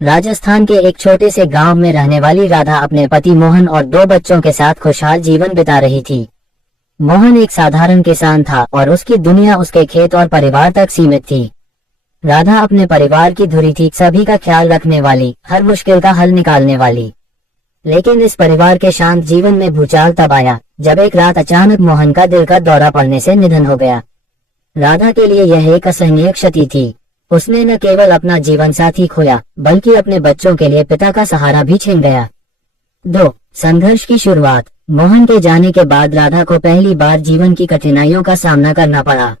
राजस्थान के एक छोटे से गांव में रहने वाली राधा अपने पति मोहन और 2 बच्चों के साथ खुशहाल जीवन बिता रही थी। मोहन एक साधारण किसान था और उसकी दुनिया उसके खेत और परिवार तक सीमित थी। राधा अपने परिवार की धुरी थी, सभी का ख्याल रखने वाली, हर मुश्किल का हल निकालने वाली। लेकिन इस परिवार के शांत जीवन में भूचाल तब आया जब एक रात अचानक मोहन का दिल का दौरा पड़ने से निधन हो गया। राधा के लिए यह एक असहनीय क्षति थी। उसने न केवल अपना जीवन साथी खोया बल्कि अपने बच्चों के लिए पिता का सहारा भी छिन गया। 2. संघर्ष की शुरुआत। मोहन के जाने के बाद राधा को पहली बार जीवन की कठिनाइयों का सामना करना पड़ा।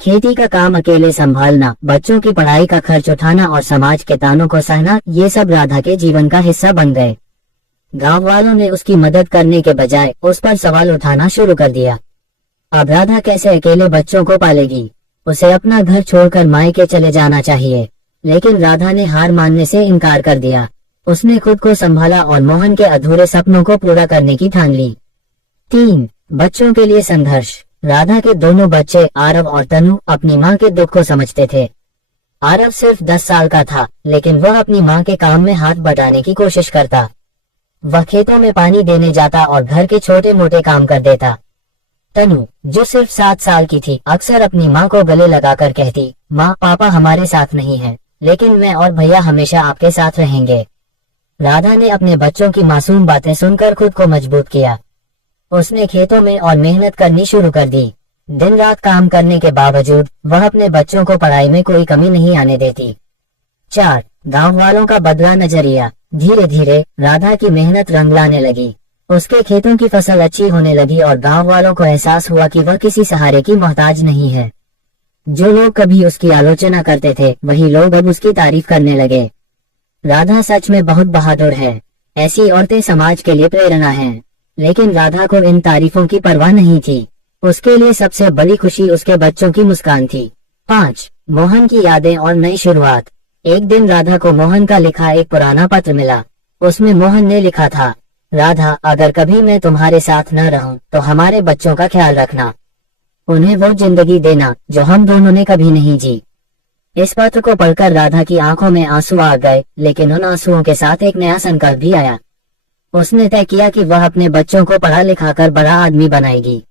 खेती का काम अकेले संभालना, बच्चों की पढ़ाई का खर्च उठाना और समाज के तानों को सहना, ये सब राधा के जीवन का हिस्सा बन गए। गांव वालों ने उसकी मदद करने के बजाय उस पर सवाल उठाना शुरू कर दिया। अब राधा कैसे अकेले बच्चों को पालेगी? उसे अपना घर छोड़कर मायके चले जाना चाहिए। लेकिन राधा ने हार मानने से इनकार कर दिया। उसने खुद को संभाला और मोहन के अधूरे सपनों को पूरा करने की ठान ली। 3. बच्चों के लिए संघर्ष। राधा के दोनों बच्चे आरव और तनु अपनी मां के दुख को समझते थे। आरव सिर्फ 10 साल का था, लेकिन वह अपनी मां के काम में हाथ बटाने की कोशिश करता। वह खेतों में पानी देने जाता और घर के छोटे मोटे काम कर देता। तनु, जो सिर्फ 7 साल की थी, अक्सर अपनी माँ को गले लगाकर कहती, माँ, पापा हमारे साथ नहीं है, लेकिन मैं और भैया हमेशा आपके साथ रहेंगे। राधा ने अपने बच्चों की मासूम बातें सुनकर खुद को मजबूत किया। उसने खेतों में और मेहनत करनी शुरू कर दी। दिन रात काम करने के बावजूद वह अपने बच्चों को पढ़ाई में कोई कमी नहीं आने देती। 4. गांव वालों का बदला नजरिया। धीरे धीरे राधा की मेहनत रंग लाने लगी। उसके खेतों की फसल अच्छी होने लगी और गांव वालों को एहसास हुआ कि वह किसी सहारे की मोहताज नहीं है। जो लोग कभी उसकी आलोचना करते थे, वही लोग अब उसकी तारीफ करने लगे। राधा सच में बहुत बहादुर है। ऐसी औरतें समाज के लिए प्रेरणा हैं। लेकिन राधा को इन तारीफों की परवाह नहीं थी। उसके लिए सबसे बड़ी खुशी उसके बच्चों की मुस्कान थी। 5. मोहन की यादें और नई शुरुआत। एक दिन राधा को मोहन का लिखा एक पुराना पत्र मिला। उसमें मोहन ने लिखा था, राधा, अगर कभी मैं तुम्हारे साथ न रहूं तो हमारे बच्चों का ख्याल रखना। उन्हें वो जिंदगी देना जो हम दोनों ने कभी नहीं जी। इस पत्र को पढ़कर राधा की आंखों में आंसू आ गए, लेकिन उन आंसुओं के साथ एक नया संकल्प भी आया। उसने तय किया कि वह अपने बच्चों को पढ़ा लिखाकर बड़ा आदमी बनाएगी।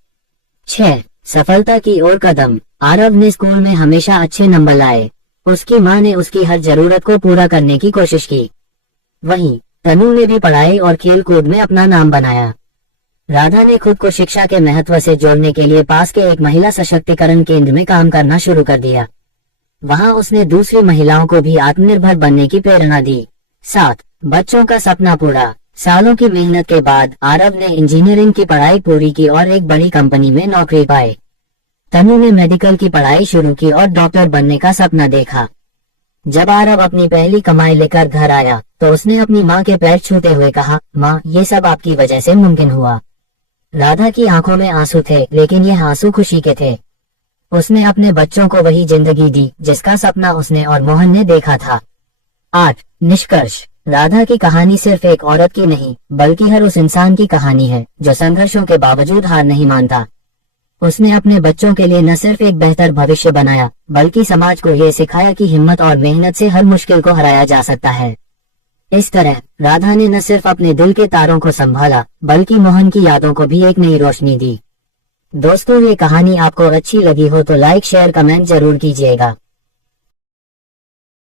6. सफलता की ओर कदम। आरव ने स्कूल में हमेशा अच्छे नंबर लाए। उसकी माँ ने उसकी हर जरूरत को पूरा करने की कोशिश की। वहीं तनु ने भी पढ़ाई और खेल कूद में अपना नाम बनाया। राधा ने खुद को शिक्षा के महत्व से जोड़ने के लिए पास के एक महिला सशक्तिकरण केंद्र में काम करना शुरू कर दिया। वहां उसने दूसरी महिलाओं को भी आत्मनिर्भर बनने की प्रेरणा दी। 7. बच्चों का सपना पूरा। सालों की मेहनत के बाद आरव ने इंजीनियरिंग की पढ़ाई पूरी की और एक बड़ी कंपनी में नौकरी पाई। तनु ने मेडिकल की पढ़ाई शुरू की और डॉक्टर बनने का सपना देखा। जब आरव अपनी पहली कमाई लेकर घर आया तो उसने अपनी माँ के पैर छूते हुए कहा, माँ, ये सब आपकी वजह से मुमकिन हुआ। राधा की आंखों में आंसू थे, लेकिन यह आंसू खुशी के थे। उसने अपने बच्चों को वही जिंदगी दी जिसका सपना उसने और मोहन ने देखा था। 8. निष्कर्ष। राधा की कहानी सिर्फ एक औरत की नहीं, बल्कि हर उस इंसान की कहानी है जो संघर्षों के बावजूद हार नहीं मानता। उसने अपने बच्चों के लिए न सिर्फ एक बेहतर भविष्य बनाया, बल्कि समाज को ये सिखाया कि हिम्मत और मेहनत से हर मुश्किल को हराया जा सकता है। इस तरह राधा ने न सिर्फ अपने दिल के तारों को संभाला, बल्कि मोहन की यादों को भी एक नई रोशनी दी। दोस्तों, ये कहानी आपको अच्छी लगी हो तो लाइक, शेयर, कमेंट जरूर कीजिएगा।